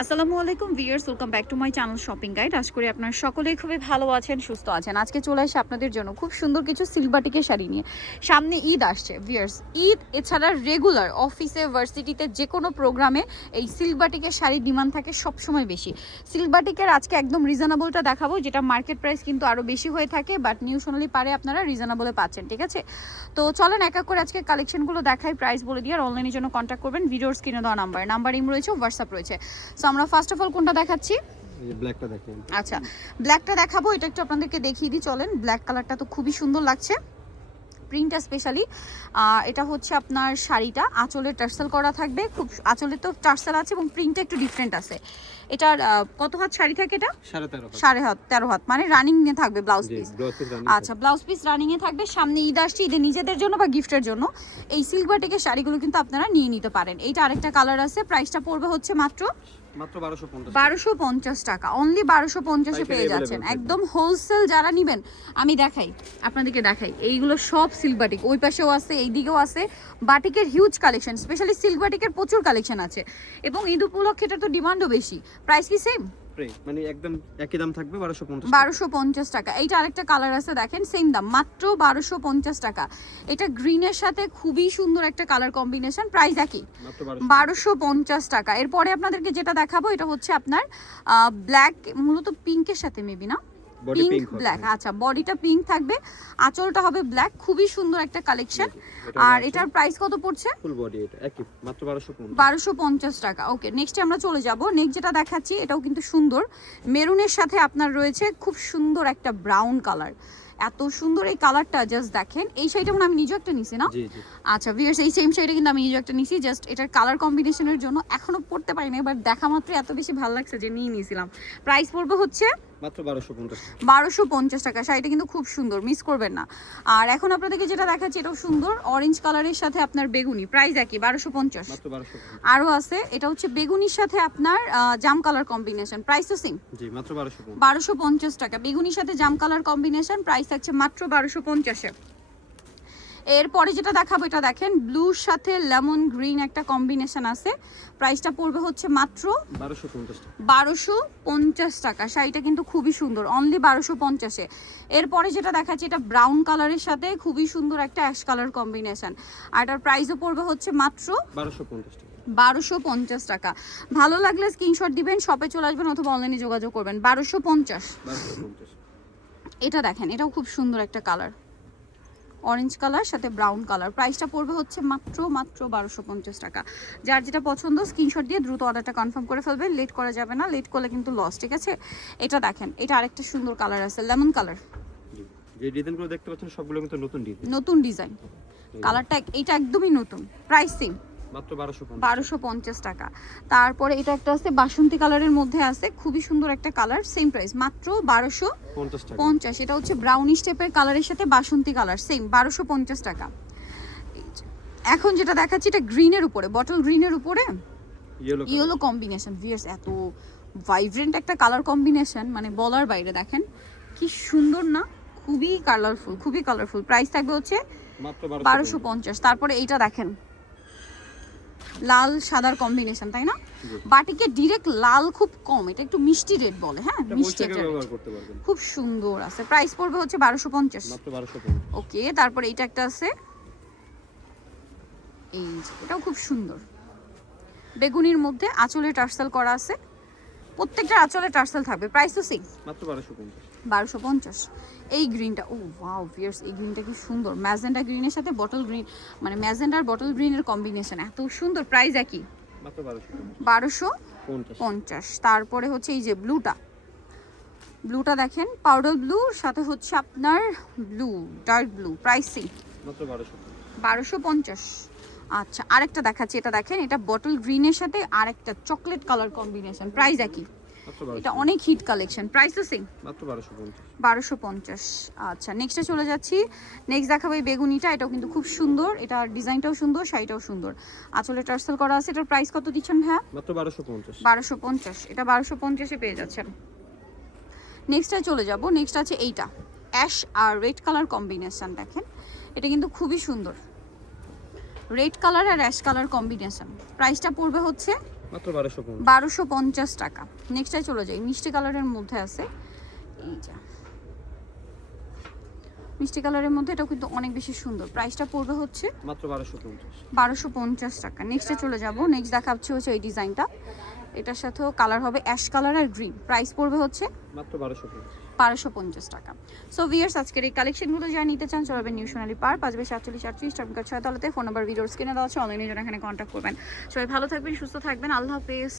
আসসালামু আলাইকুম viewers, welcome back to my channel shopping guide. আশা করি আপনারা সকলেই খুবই ভালো আছেন, সুস্থ আছেন। আজকে চলে আসে আপনাদের জন্য খুব সুন্দর কিছু সিল্ক বাটিকের শাড়ি নিয়ে। সামনে ঈদ আসছে ভিউয়ার্স, ঈদ এছাড়া রেগুলার অফিসে ভার্সিটিতে যে কোনো প্রোগ্রামে এই সিল্ক বাটিকের শাড়ির ডিমান্ড থাকে সবসময় বেশি। সিল্ক বাটিকের আজকে একদম রিজনেবলটা দেখাবো, যেটা মার্কেট প্রাইস কিন্তু আরও বেশি হয়ে থাকে, বাট নিউ সোনালি পারে আপনারা রিজনেবলে পাচ্ছেন। ঠিক আছে, তো চলেন এক এক করে আজকে কালেকশনগুলো দেখাই, প্রাইস বলে দিয়ে। আর অনলাইনের জন্য কন্ট্যাক্ট করবেন ভিডিওর স্ক্রিনে দেওয়া নাম্বার ইম রয়েছে, হোয়াটসঅ্যাপ রয়েছে। সো আমরা ফার্স্ট অফ অল কোনটা দেখাচ্ছি? এই ব্ল্যাকটা দেখেন। আচ্ছা, ব্ল্যাকটা দেখাবো। এটা একটু আপনাদেরকে দেখিয়ে দিই, চলেন। ব্ল্যাক কালারটা তো খুবই সুন্দর লাগছে, প্রিন্টটা স্পেশালি। এটা হচ্ছে আপনার শাড়িটা আঁচলে টার্সেল করা থাকবে, খুব আঁচলে তো টার্সেল আছে এবং প্রিন্টটা একটু ডিফারেন্ট আছে। এটার কত হাত শাড়ি থাকে? এটা 13.5 হাত, মানে রানিং এ থাকবে ব্লাউজ পিস। আচ্ছা, ব্লাউজ পিস রানিং এ থাকবে। সামনে ঈদ আসছে, ঈদে নিজেদের জন্য বা গিফটের জন্য এই সিল্ক বাটিকের শাড়িগুলো কিন্তু আপনারা নিয়ে নিতে পারেন। এইটা আরেকটা কালার আছে, প্রাইসটা পড়বে হচ্ছে মাত্র 1250 টাকা। অনলি 1250-এ পেয়ে যাচ্ছেন, একদম হোলসেল। যারা নেবেন আমি দেখাই আপনাদেরকে, দেখাই এইগুলো সব সিল্ক বাটিক। ওই পাশেও আছে, এই দিকেও আছে। বাটিকের হিউজ কালেকশন, স্পেশালি সিল্ক বাটিকের প্রচুর কালেকশন আছে এবং ঈদ উপলক্ষে এটার তো ডিমান্ডও বেশি। প্রাইস কি সেম? মানে একদম একই দাম থাকবে 1250 টাকা। এইটা আরেকটা কালার আছে, দেখেন সেম দাম, মাত্র 1250 টাকা। এটা গ্রিনের সাথে খুবই সুন্দর একটা কালার কম্বিনেশন, প্রাইস একই 1250 টাকা। এরপরে আপনাদেরকে যেটা দেখাবো এটা হচ্ছে আপনার ব্ল্যাক, মূলত পিঙ্কের সাথে মেবি না, পিঙ্ক ব্ল্যাক। আচ্ছা, বডিটা পিঙ্ক থাকবে, আঁচলটা হবে ব্ল্যাক, খুবই সুন্দর একটা কালেকশন। আর এটার প্রাইস কত পড়ছে? ফুল বডি এটা একই, মাত্র 1250 টাকা। ওকে, নেক্সটে আমরা চলে যাব। নেক্সট যেটা দেখাচ্ছি এটাও কিন্তু সুন্দর, মেরুনের সাথে আপনার রয়েছে খুব সুন্দর একটা ব্রাউন কালার। এত সুন্দর এই কালারটা, জাস্ট দেখেন। এই শাড়িটা মানে আমি নিজে একটা নিছি না? আচ্ছা ভিউয়ার্স, এই সেম শাড়িটা কিন্তু আমি নিজে একটা নিছি, জাস্ট এটার কালার কম্বিনেশনের জন্য। এখনো পড়তে পারিনি, এবার দেখা মাত্র এত বেশি ভালো লাগছে যে নিয়ে নিয়েছিলাম। প্রাইস পড়বে হচ্ছে মাত্র 1250 টাকা। শাড়িটা কিন্তু খুব সুন্দর, মিস করবেন না। আর এখন আপনাদেরকে যেটা দেখাচ্ছি এটাও সুন্দর, অরেঞ্জ কালারের সাথে আপনার বেগুনি, প্রাইস একই 1250। আরও আছে, এটা হচ্ছে বেগুনির সাথে আপনার জাম কালার কম্বিনেশন, প্রাইস তো সেম, জি মাত্র 1250 টাকা। বেগুনির সাথে জাম কালার কম্বিনেশন, প্রাইস থাকছে মাত্র 1250-এ। এরপরে যেটা দেখাবো এটা দেখেন, ব্লুর সাথে লেমন গ্রিন একটা কম্বিনেশন আছে, প্রাইসটা পড়বে হচ্ছে মাত্র 1250 টাকা। শাড়িটা কিন্তু খুবই সুন্দর, অনলি 1250-এ। এরপরে যেটা দেখাচ্ছি এটা ব্রাউন কালারের সাথে খুবই সুন্দর একটা অ্যাশ কালার কম্বিনেশন, আর এটার প্রাইসও পড়বে হচ্ছে মাত্র 1250 টাকা। ভালো লাগলে স্ক্রিনশট দিবেন, শপে চলে আসবেন অথবা অনলাইনে যোগাযোগ করবেন। 1250। এটা দেখেন, এটাও খুব সুন্দর একটা কালার, অরেঞ্জ কালার সাথে ব্রাউন কালার, প্রাইসটা পড়বে হচ্ছে মাত্র 1250 টাকা। যার যেটা পছন্দ স্ক্রিনশট দিয়ে দ্রুত অর্ডারটা কনফার্ম করে ফেলবেন, লেট করা যাবে না, লেট করলে কিন্তু লস। ঠিক আছে, এটা দেখেন, এটা আরেকটা সুন্দর কালার আছে, লেমন কালার। যে ডিজাইনগুলো দেখতে পাচ্ছেন সবগুলো কিন্তু নতুন ডিজাইন, কালারটা এটা একদমই নতুন। প্রাইস সেম, মাত্র 1250 টাকা। তারপরে এটা একটা আছে বাসন্তী কালারের মধ্যে আছে, খুবই সুন্দর একটা কালার, সেম প্রাইস মাত্র 1250। এটা হচ্ছে ব্রাউনিশ টাইপের কালারের সাথে বাসন্তী কালার, সেম 1250 টাকা। এখন যেটা দেখাচ্ছি এটা গ্রিনের উপরে, বটল গ্রিনের উপরে ইয়েলো কম্বিনেশন। ভিউয়ার্স, এত ভাইব্রেন্ট একটা কালার কম্বিনেশন, মানে বলার বাইরে। দেখেন কি সুন্দর না, খুবই কালারফুল। প্রাইস থাকবে হচ্ছে মাত্র 1250। তারপরে এইটা দেখেন, লাল সাদার কম্বিনেশন, তাই না? বাটিকে ডিরেক্ট লাল খুব কম, এটা একটু মিষ্টি রেড বলে, হ্যাঁ মিষ্টি রেড, খুব সুন্দর আছে। প্রাইস পড়বে হচ্ছে 1250। ওকে, তারপরে এইটা একটা আছে, এই এটাও খুব সুন্দর, বেগুনির মধ্যে আঁচলে টার্সেল করা আছে, প্রত্যেকটা আঁচলে টার্সেল থাকবে, প্রাইস তো সেম মাত্র 1250। এই গ্রিনটা, ও ওয়াও ভিউয়ার্স, এই গ্রিনটা কি সুন্দর, ম্যাজেন্ডা গ্রিনের সাথে বটল গ্রিন, মানে ম্যাজেন্ডা আর বটল গ্রিনের কম্বিনেশন এত সুন্দর, প্রাইস একই মাত্র 1250। তারপরে হচ্ছে এই যে ব্লুটা দেখেন, পাউডার ব্লুর সাথে হচ্ছে আপনার blue, dark blue, price same মাত্র 1250। আচ্ছা, আরেকটা দেখাচ্ছি, এটা দেখেন, এটা বটল গ্রিনের সাথে আরেকটা চকলেট কালার কম্বিনেশন, প্রাইস একই, এটা অনেক হিট কালেকশন, প্রাইস তো সেম মাত্র 1250। আচ্ছা, নেক্সটে চলে যাচ্ছি। নেক্সট দেখাবো এই বেগুনিটা, এটাও কিন্তু খুব সুন্দর, এটার ডিজাইনটাও সুন্দর, শাড়িটাও সুন্দর, আঁচলে টার্সেল করা আছে। এটার প্রাইস কত দিচ্ছেন ভাইয়া? মাত্র 1250। এটা 1250-এ পেয়ে যাচ্ছেন। নেক্সটে চলে যাব। নেক্সট আছে এইটা, অ্যাশ আর রেড কালার কম্বিনেশন, দেখেন এটা কিন্তু খুবই সুন্দর, রেড কালার আর অ্যাশ কালার কম্বিনেশন। প্রাইসটা পড়বে হচ্ছে মাত্র 1250। 1250 টাকা। নেক্সটটাই চলে যাই, মিষ্টি কালারের মধ্যে আছে এই যা মিষ্টি কালারের মধ্যে, এটা কিন্তু অনেক বেশি সুন্দর। প্রাইসটা পড়বে হচ্ছে মাত্র 1250। 1250 টাকা। নেক্সটে চলে যাব, নেক্সট দেখাচ্ছি হচ্ছে এই ডিজাইনটা, এটার সাথেও কালার হবে অ্যাশ কালার আর গ্রিন। প্রাইস পড়বে হচ্ছে মাত্র 1250। 1250 টাকা। সো ভিউয়ার্স, আজকের এই কালেকশনগুলো যারা নিতে চান চলে যাবেন নিউ সোনালী পার্ক, 5/47 টার্মিনাল 6 তলাতে। ফোন নাম্বার ভিডিওর স্ক্রিনে দেওয়া আছে, অনলাইনে যারা এখানে কন্ট্যাক্ট করবেন। সবাই ভালো থাকবেন, সুস্থ থাকবেন, আল্লাহ হাফেজ।